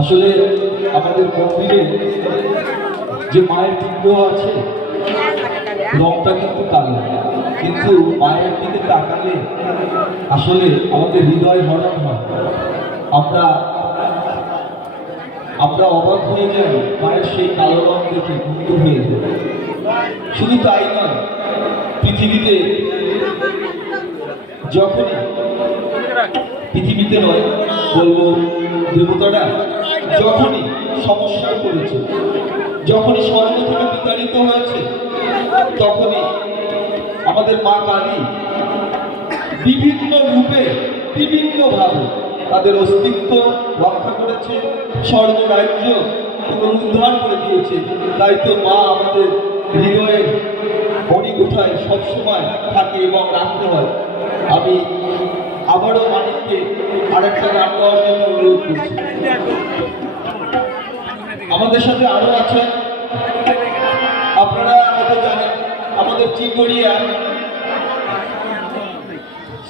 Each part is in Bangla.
আসলে আমাদের মন্দিরে যে মায়ের বিগ্রহ আছে রংটা কিন্তু কালো, কিন্তু মায়ের দিকে তাকালে আসলে আমাদের হৃদয় হরণ হয়। আমরা অবাক হয়ে যাই মায়ের সেই কালো রং দেখে, মুগ্ধ হয়ে যায়। শুধু তাই নয়, পৃথিবীতে যখনই পৃথিবীতে নয় বলবো দেবতারা যখনই সমস্যায় পড়েছে, যখনই স্বর্গ থেকে বিতাড়িত হয়েছে, তখনই আমাদের মা কালী বিভিন্ন রূপে বিভিন্নভাবে তাদের অস্তিত্ব রক্ষা করেছে, স্বর্গ রাজ্য পুনরুদ্ধার করে দিয়েছে। তাই তো মা আমাদের হৃদয়ের মণিকোঠায় সবসময় থাকে এবং রাখতে হয়। আমি আবারও মানিককে আরেকটা গান গাওয়ার জন্য অনুরোধ করছি। আমাদের সাথে আরো আছেন, আপনারা হয়তো জানেন, আমাদের চিগড়িয়া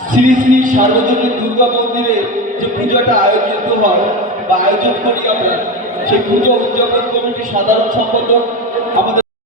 শ্রী শ্রী সার্বজনীন দুর্গা মন্দিরে যে পূজাটা আয়োজিত হয় বা আয়োজন করি আমরা, সেই পুজো উদযাপন কমিটির সাধারণ সম্পাদক আমাদের